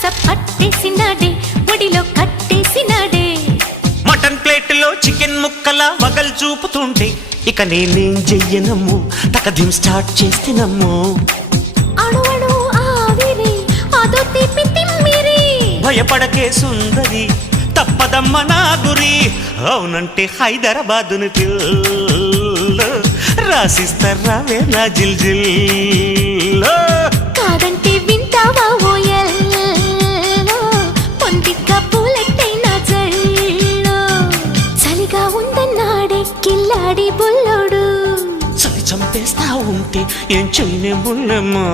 వరస పట్టేసినాడే ఒడిలో కట్టేసినాడే మటన్ ప్లేట్లో చికెన్ ముక్కల వగల్ చూపుతుంటే ఇక నేనేం చెయ్యనమ్ము తకదిం స్టార్ట్ చేస్తేనమ్ము అణువణు ఆవిరి అదో తీపి తిమ్మిరి భయపడకే సుందరి తప్పదమ్మ నా గురి అవునంటే హైదరాబాదుని పిల్ల రాసిస్తారావే నా జిల్ జిల్ కాదంటే వింటావా ఓయల్లో పొందిగ్గా పూలెట్టైనా జల్లో చలిగా ఉందన్నాడే కిల్లాడి బుల్లోడు చలి చంపేస్తా ఉంటే ఏం చేయనే బుల్లెమ్మా